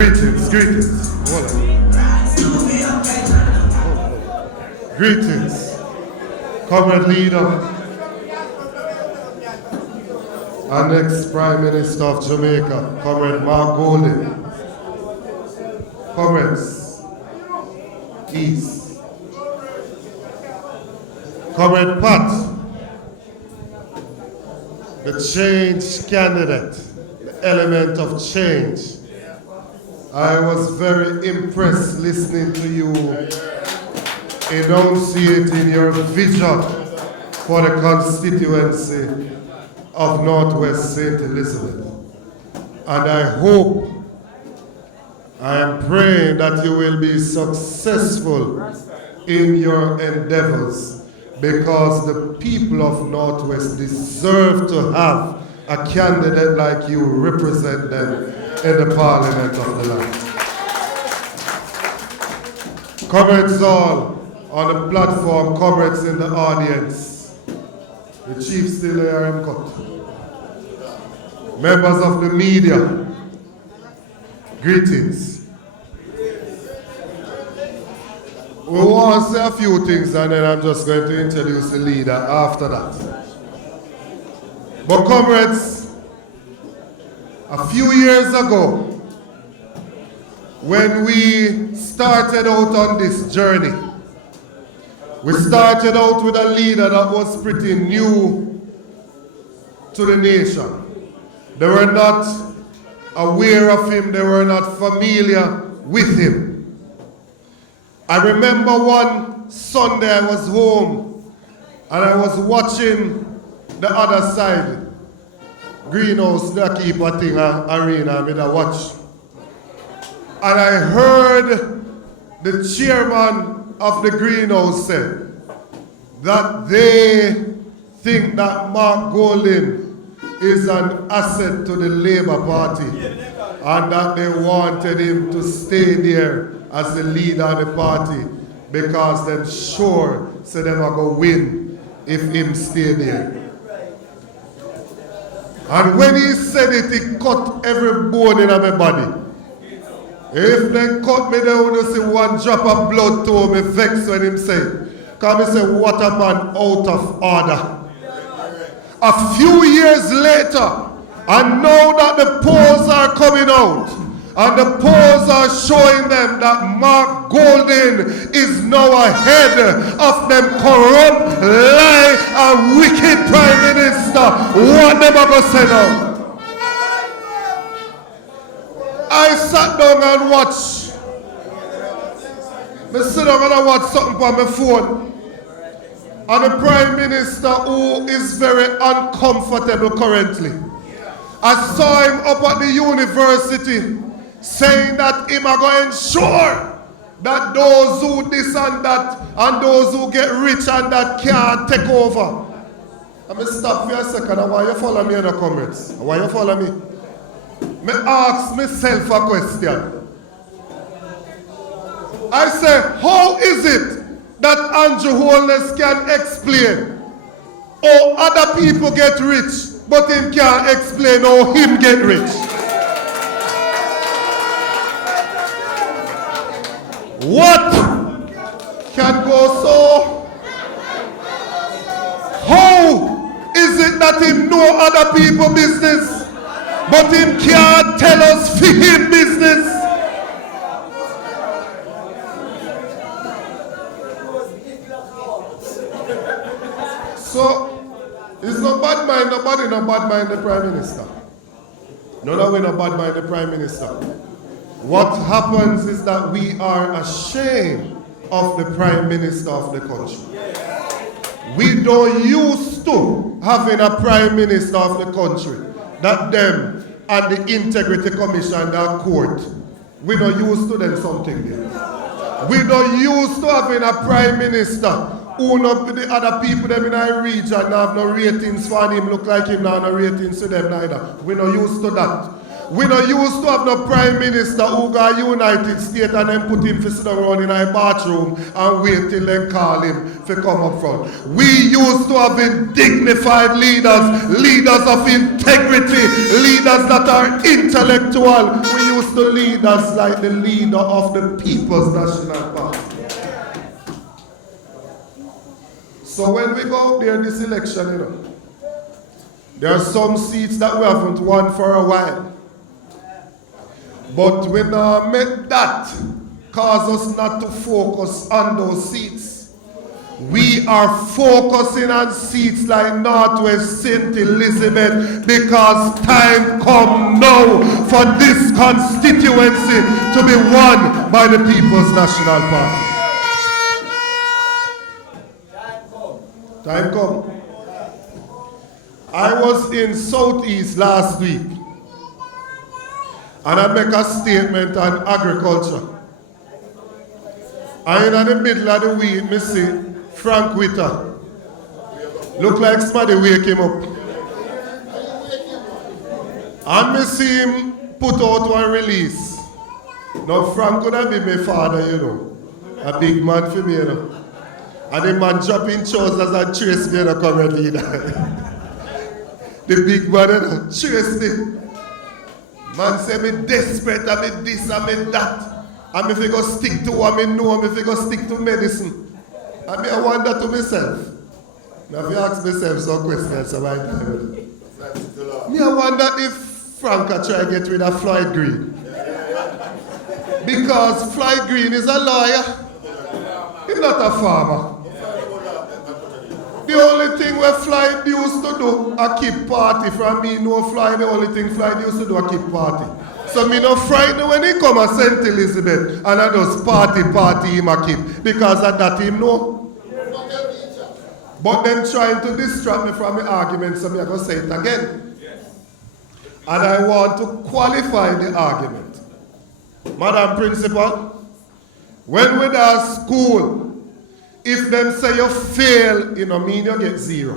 Greetings, greetings. Hold on. Greetings, comrade leader and ex-Prime Minister of Jamaica, Comrade Mark Golding. Comrades, East. Comrade Pat, the change candidate, the element of change. I was very impressed listening to you enunciating your vision for the constituency of Northwest St. Elizabeth. And I hope, I am praying that you will be successful in your endeavors, because the people of Northwest deserve to have a candidate like you represent them in the Parliament of the land. Comrades all on the platform, comrades in the audience, the chief still here and cut. Members of the media, greetings. We want to say a few things and then I'm just going to introduce the leader after that. But comrades, a few years ago, when we started out on this journey, we started out with a leader that was pretty new to the nation. They were not aware of him, they were not familiar with him. I remember one Sunday I was home and I was watching the other side. Greenhouse, they keep a thing, arena, with a watch. And I heard the chairman of the greenhouse say that they think that Mark Golding is an asset to the Labour Party and that they wanted him to stay there as the leader of the party because they're sure so they're going to win if him stay there. And when he said it, he cut every bone in my body. If they cut me, they only see one drop of blood to me vex when him say, because he say, what a man out of order. A few years later, and now that the polls are coming out, and the polls are showing them that Mark Golding is now ahead of them corrupt, lie, and wicked Prime Minister. What them going to say now? I sat down and watched. I sit down and I watch something on my phone. And the Prime Minister, who is very uncomfortable currently, I saw him up at the university saying that him are going to ensure that those who this and that and those who get rich and that can't take over. I'm going to stop for a second. Why you follow me in the comments? Why you follow me? Me ask myself a question. I say, how is it that Andrew Holness can explain how other people get rich, but him can't explain how him get rich? What can go so? How is it that him know other people's business, but him can't tell us for him business? So, it's no bad mind, nobody no bad mind the Prime Minister. No, we no bad mind the Prime Minister. What happens is that we are ashamed of the Prime Minister of the country. We don't used to having a Prime Minister of the country that them and the Integrity Commission, that court, we don't used to them something there. We don't used to having a Prime Minister who not the other people them in our region have no ratings for him, look like him now no ratings to them neither. We not used to that. We not used to have no Prime Minister who got United States and then put him to sit around in a bathroom and wait till they call him to come up front. We used to have dignified leaders, leaders of integrity, leaders that are intellectual. We used to to lead us like the leader of the People's National Party. So when we go up there this election, there are some seats that we haven't won for a while. But we now make that cause us not to focus on those seats. We are focusing on seats like Northwest St. Elizabeth because time come now for this constituency to be won by the People's National Party. Time come. I was in Southeast last week and I make a statement on agriculture. And in the middle of the week, me see Frank Witter. Look like somebody wake him up. And me see him put out one release. Now Frank could have been my father, A big man for me, And the man dropping trousers and chase me, current leader. The big man, chase me. Man say me desperate, I me this, I me that. And if I go stick to what I know, if I go stick to medicine. And I wonder to myself. Now if you ask myself some questions about time. I wonder if Frank try to get rid of Floyd Green. Because Floyd Green is a lawyer. He's not a farmer. The only thing where Floyd used to do, I keep party. From me, no Floyd, the only thing Floyd used to do, I keep party. So me no frightened when he come to St. Elizabeth and I just party him a keep. Because of that him know. But them trying to distract me from the argument, so me I going to say it again. And I want to qualify the argument. Madam Principal, when we are school, if them say you fail, it don't mean you get 0.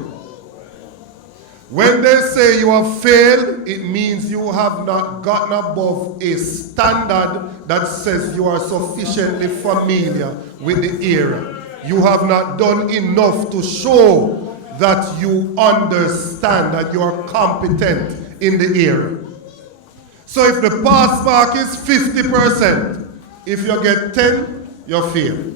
When they say you have failed, it means you have not gotten above a standard that says you are sufficiently familiar with the area. You have not done enough to show that you understand, that you are competent in the area. So if the pass mark is 50%, if you get 10, you fail.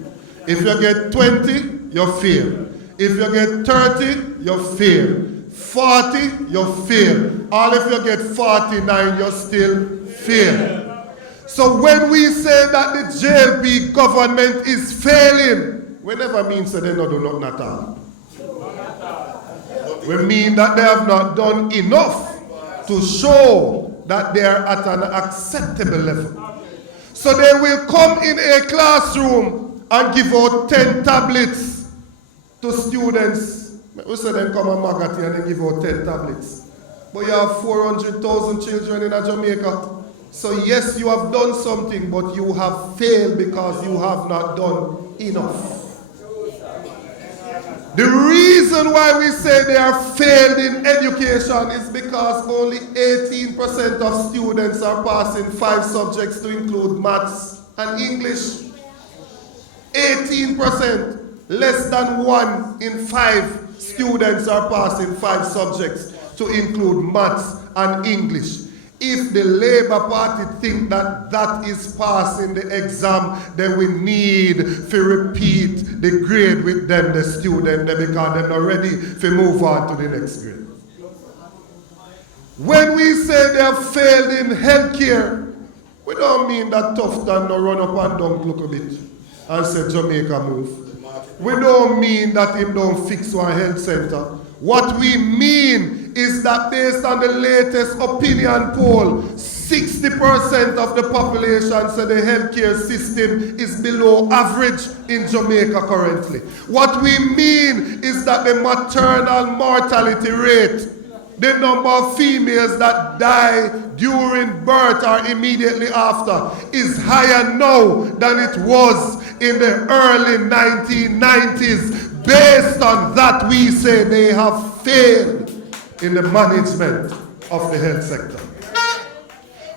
If you get 20, you fail. If you get 30, you fail. 40, you fail. Or if you get 49, you still fail. So when we say that the JLP government is failing, we never mean so they don't do nothing at all. We mean that they have not done enough to show that they are at an acceptable level. So they will come in a classroom and give out 10 tablets to students. We say they come and Magati and they give out 10 tablets. But you have 400,000 children in Jamaica. So yes, you have done something, but you have failed because you have not done enough. The reason why we say they are failed in education is because only 18% of students are passing 5 subjects to include maths and English. 18%, less than 1 in 5 students are passing 5 subjects to include maths and English. If the Labour Party think that that is passing the exam, then we need to repeat the grade with them, the student, because they're not ready to move on to the next grade. When we say they have failed in healthcare, we don't mean that Tufton no run up and down look a bit and say Jamaica move. We don't mean that him don't fix one health center. What we mean is that based on the latest opinion poll, 60% of the population say the healthcare system is below average in Jamaica currently. What we mean is that the maternal mortality rate, the number of females that die during birth or immediately after, is higher now than it was in the early 1990s. Based on that, we say they have failed in the management of the health sector.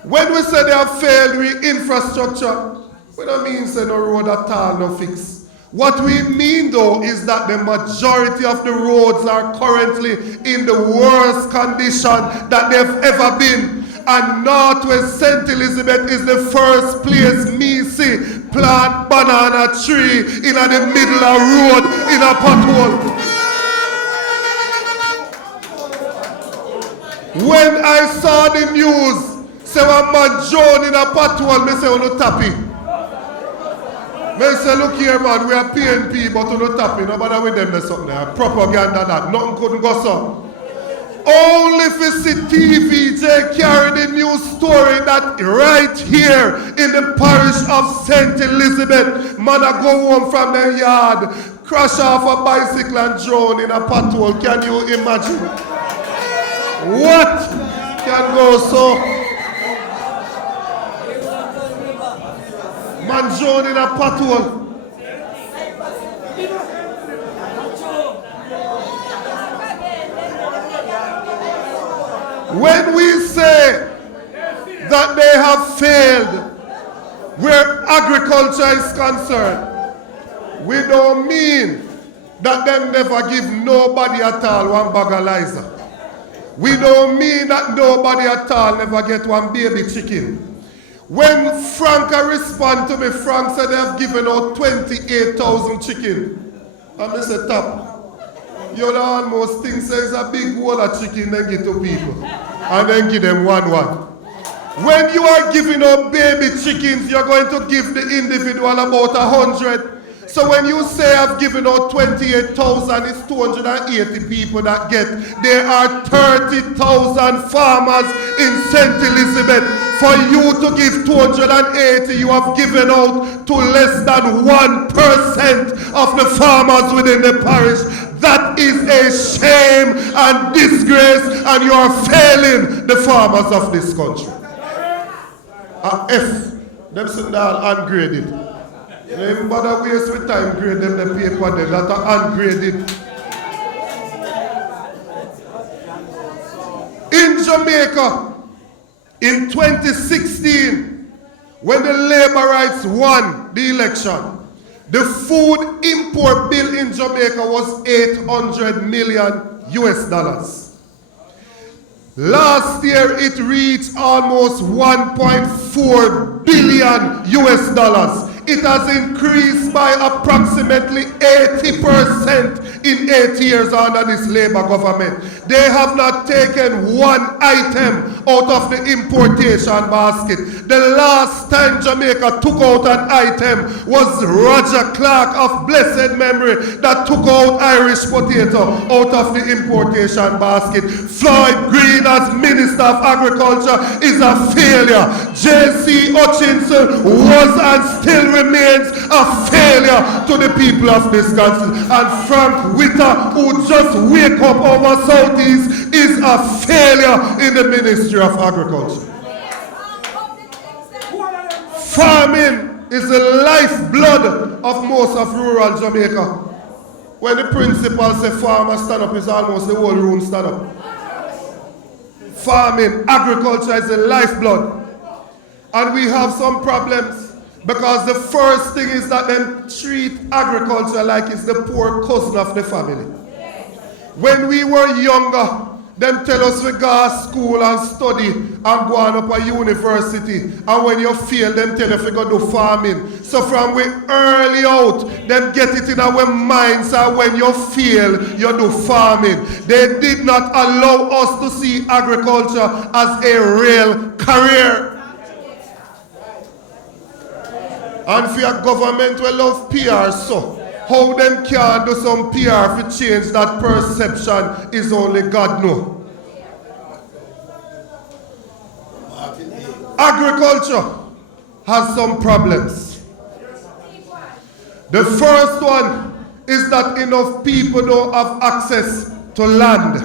When we say they have failed with infrastructure, we don't mean say no road at all, no fix. What we mean though is that the majority of the roads are currently in the worst condition that they've ever been. and Northwest St. Elizabeth is the first place me see plant banana tree in the middle of road in a pothole. When I saw the news, say one man John in a pothole, me say, oh no tappy. Me say, look here man, we are PNP, but oh no tappy, no bother with them, there's something there. Propaganda that, nothing couldn't go so. Only if you see TVJ carry the news story that right here in the parish of St. Elizabeth, man a go home from their yard, crash off a bicycle and drown in a pothole. Can you imagine? What can go so? Man drown in a pothole. When we say that they have failed where agriculture is concerned, we don't mean that them never give nobody at all one bag of liza. We don't mean that nobody at all never get one baby chicken. When Franca respond to me, Frank said they have given out 28,000 chicken. And I said, top. You know, almost think says a big wall of chicken then give to people. And then give them one. When you are giving out baby chickens, you're going to give the individual about 100. So when you say I've given out 28,000, it's 280 people that get. There are 30,000 farmers in St. Elizabeth. For you to give 280, you have given out to less than 1% of the farmers within the parish. That is a shame and disgrace, and you are failing the farmers of this country. F, them sitting down ungraded. They don't bother waste with time grade them the paper there that are ungraded. In Jamaica, in 2016, when the Labourites won the election, the food import bill in Jamaica was $800 million US. Last year it reached almost $1.4 billion US. It has increased by approximately 80% in 8 years under this Labour government. They have not taken one item out of the importation basket. The last time Jamaica took out an item was Roger Clark of blessed memory that took out Irish potato out of the importation basket. Floyd Green as Minister of Agriculture is a failure. J.C. Hutchinson was and still remains a failure to the people of this country. And Frank Witter, who just wake up over Southeast, is a failure in the Ministry of Agriculture. Farming is the lifeblood of most of rural Jamaica. When the principal say farmers stand up, it's almost the whole room stand up. Farming, agriculture is the lifeblood. And we have some problems. Because the first thing is that they treat agriculture like it's the poor cousin of the family. When we were younger, them tell us we go to school and study and go on up a university. And when you fail, them tell us we go do farming. So from we early out, them get it in our minds that when you fail, you do farming. They did not allow us to see agriculture as a real career. And for your government will love PR, so how them can do some PR to change that perception is only God know. Agriculture has some problems. The first one is that enough people don't have access to land.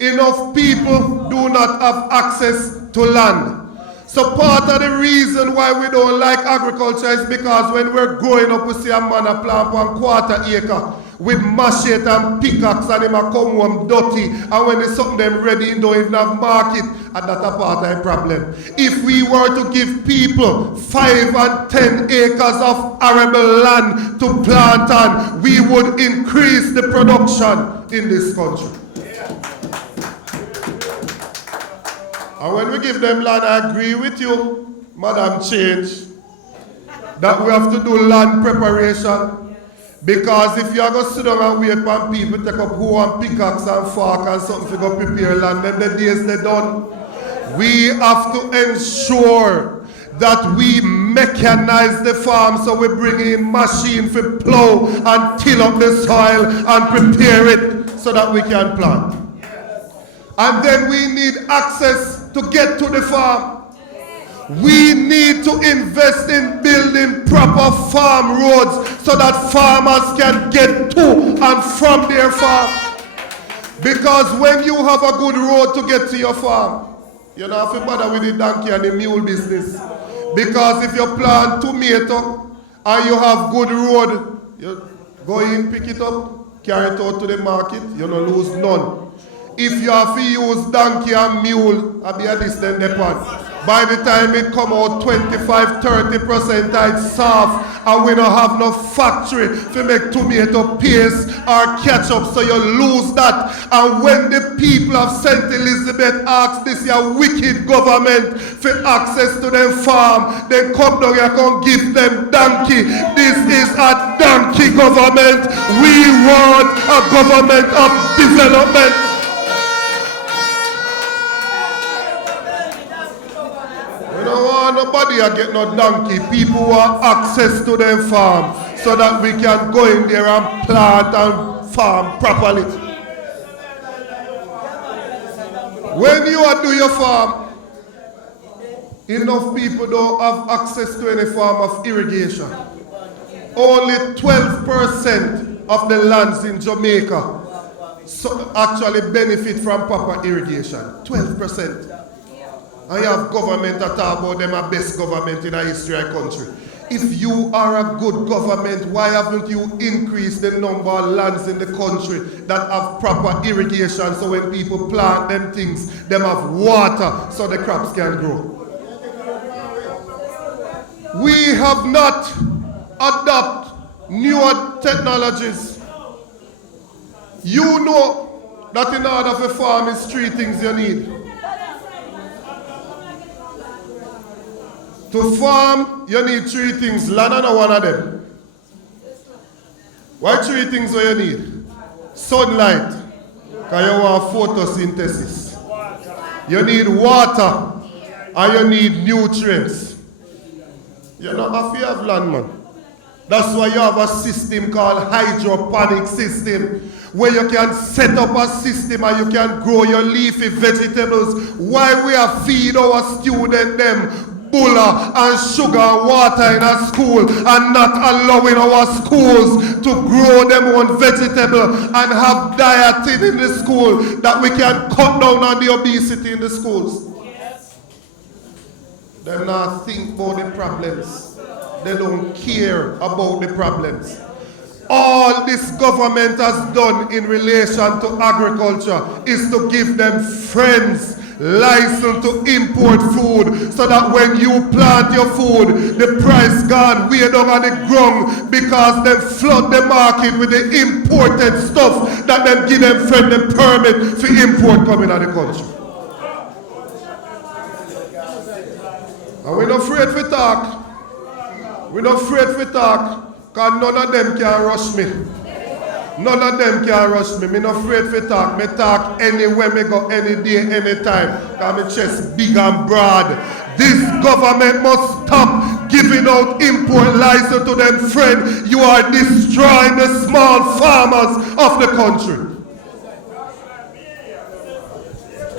Enough people do not have access to land. So part of the reason why we don't like agriculture is because when we're growing up, we see a man a plant 1/4 acre with machete and pickaxe and him a come home dirty, and when it's something them ready, he don't even have market, and that's a part of the problem. If we were to give people 5 and 10 acres of arable land to plant on, we would increase the production in this country. And when we give them land, I agree with you, Madam Change, that we have to do land preparation. Because if you are going to sit down and wait for people take up hoe and pickaxe and fork and something to go prepare land, then the days they're done. We have to ensure that we mechanize the farm, so we bring in machine for plow and till up the soil and prepare it so that we can plant. And then we need access to get to the farm. We need to invest in building proper farm roads so that farmers can get to and from their farm. Because when you have a good road to get to your farm, you don't have to bother with the donkey and the mule business. Because if you plant tomato and you have good road, you go in, pick it up, carry it out to the market, you don't lose none. If you have to use donkey and mule, I'll be a distant depot. By the time it come out 25-30% it's soft, and we don't have no factory to make tomato paste or ketchup, so you lose that. And when the people of St. Elizabeth ask this your wicked government for access to their farm, they come down here and give them donkey. This is a donkey government. We want a government of development. Nobody get no donkey. People want access to their farm so that we can go in there and plant and farm properly. When you are doing your farm, enough people don't have access to any form of irrigation. Only 12% of the lands in Jamaica actually benefit from proper irrigation. 12%. And you have government that talk about them a best government in the history of the country. If you are a good government, why haven't you increased the number of lands in the country that have proper irrigation, so when people plant them things, them have water so the crops can grow? We have not adopted newer technologies. You know that in order for farm is three things you need. To farm, you need three things. Land is one of them. Why three things do you need? Sunlight, because you want photosynthesis. You need water, and you need nutrients. You don't have to have land, man. That's why you have a system called hydroponic system, where you can set up a system and you can grow your leafy vegetables while we are feed our students them bulla and sugar and water in our school and not allowing our schools to grow them own vegetable and have dieting in the school that we can cut down on the obesity in the schools. Yes. They not think about the problems. They don't care about the problems. All this government has done in relation to agriculture is to give them friends license to import food, so that when you plant your food, the price gone way down on the ground because they flood the market with the imported stuff that them give them friend the permit for import coming out of the country. And we're not afraid to talk. We're not afraid to talk because none of them can rush me. None of them can rush me. I'm not afraid to talk. I talk anywhere, I go any day, anytime. Because my chest big and broad. This government must stop giving out import license to them friends. You are destroying the small farmers of the country.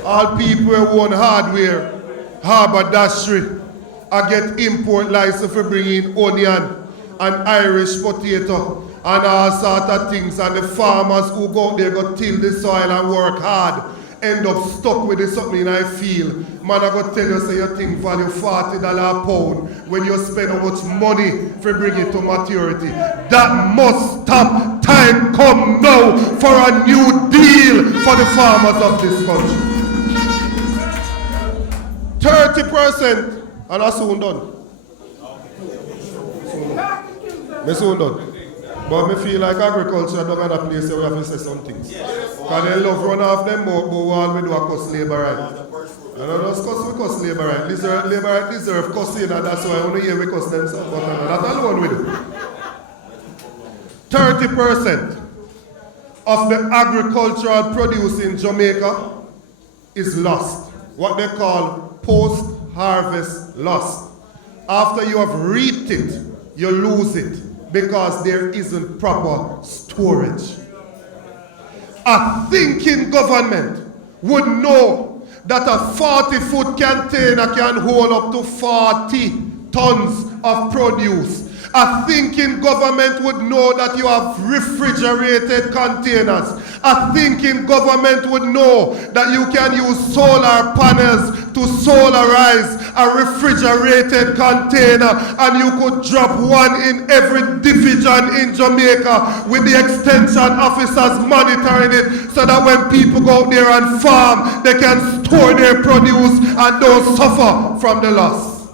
All people who own hardware, haberdashery, I get import license for bringing onion and Irish potato and all sorts of things, and the farmers who go out there go till the soil and work hard end up stuck with something in I feel. Man, I go tell you, say your thing value $40 a pound when you spend how much money for bring it to maturity. That must stop. Time come now for a new deal for the farmers of this country. 30%, and I'm soon done. I'm soon done. But I feel like agriculture don't have a place where we have to say some things. Because they love run off them, but we all do a cost labor right. I don't know, because labor right. Labor right deserve cussing, and that's why I only hear we cuss them so. But that alone we do. 30% of the agricultural produce in Jamaica is lost. What they call post-harvest loss. After you have reaped it, you lose it because there isn't proper storage. A thinking government would know that a 40-foot container can hold up to 40 tons of produce. A thinking government would know that you have refrigerated containers. A thinking government would know that you can use solar panels to solarize a refrigerated container, and you could drop one in every division in Jamaica with the extension officers monitoring it, so that when people go out there and farm, they can store their produce and don't suffer from the loss.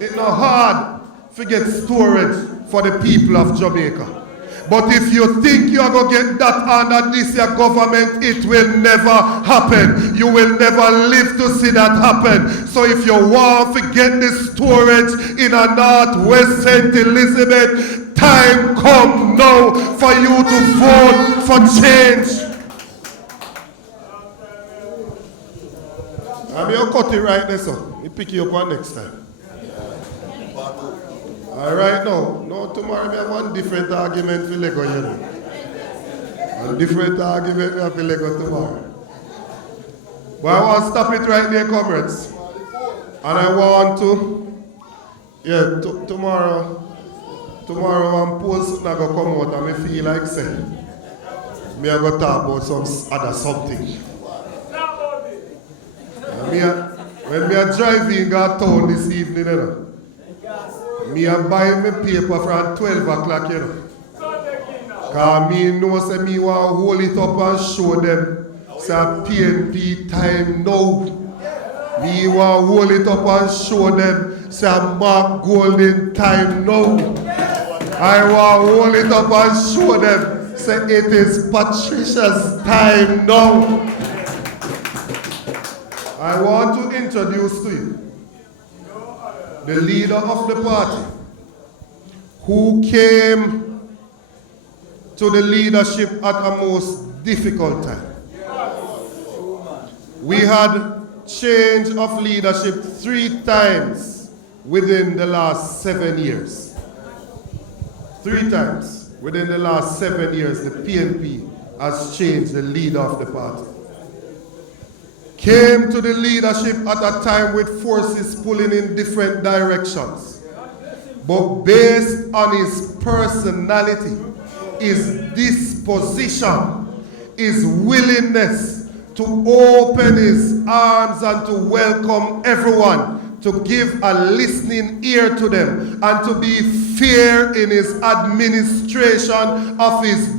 It's not hard to get storage for the people of Jamaica. But if you think you are going to get that under this year government, it will never happen. You will never live to see that happen. So if you want to get this storage in a Northwest St. Elizabeth, time come now for you to vote for change. I'm going to cut it right there, so we pick you up on next time. Alright now, no, tomorrow we have one different argument for Lego, you know. A different argument we have for Lego tomorrow. But I want to stop it right there, comrades. And I want to, tomorrow when polls not going to come out and me feel like saying, me I go talk about some other something. When we are driving out town this evening, you know, me a buy me paper from 12 o'clock, you know. Because me know say me want to hold it up and show them say PNP time now. Me want to hold it up and show them say Mark Golden time now. I want to hold it up and show them say it is Patricia's time now. I want to introduce to you the leader of the party who came to the leadership at a most difficult time. We had change of leadership 3 times within the last 7 years. 3 times within the last 7 years, the PNP has changed the leader of the party. Came to the leadership at a time with forces pulling in different directions. But based on his personality, his disposition, his willingness to open his arms and to welcome everyone, to give a listening ear to them, and to be fair in his administration of his